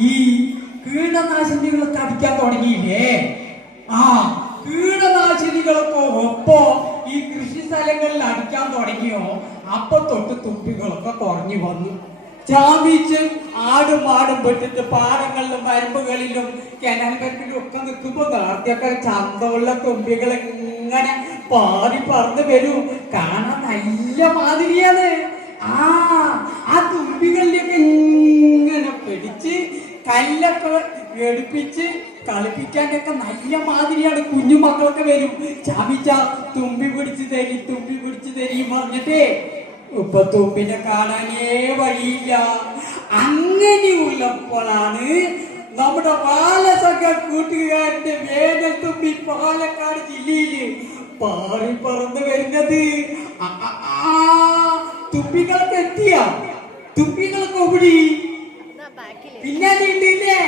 ഈ കീടനാശിനികൾ സ്ഥാപിക്കാൻ തുടങ്ങിയില്ലേ? ആ കീടനാശിനികൾക്കോ ഒപ്പോ ഈ കൃഷി സ്ഥലങ്ങളിൽ അടിക്കാൻ തുടങ്ങിയോ? അപ്പൊ തൊട്ട് തുമ്പികളൊക്കെ കുറഞ്ഞു വന്നു. ചാമിച്ച് ആടും ആടും പെട്ടിട്ട് പാടങ്ങളിലും വരമ്പുകളിലും കിണൽകട്ടിലും ഒക്കെ നിൽക്കുമ്പോ നേരത്തെയൊക്കെ ചന്തമുള്ള തുമ്പികൾ ഇങ്ങനെ പാടി പറന്ന് വരൂ. കാണാൻ നല്ല മാതിരിയാണ്. ആ കല്ലൊക്കെ എടുപ്പിച്ച് കളിപ്പിക്കാനൊക്കെ നല്ല മാതിരിയാണ്. കുഞ്ഞു മക്കളൊക്കെ വരും. ചാമിച്ച തുമ്പി പിടിച്ച് തരി തുമ്പി പിടിച്ച് തരി പറഞ്ഞിട്ടേ ഇപ്പൊ തുമ്പിനെ കാണാനേ വഴിയില്ല. അങ്ങനെയുള്ളപ്പോഴാണ് നമ്മുടെ ബാലസംഘ കൂട്ടുകാരന്റെ വേനൽ തുമ്പി പാലക്കാട് ജില്ലയിൽ പാറി പറന്ന് വരുന്നത്. തുമ്പികളൊക്കെ എത്തിയ? തുമ്പികളൊക്കെ ബാക്കിൽ പിന്നെ നീട്ടിയില്ലേ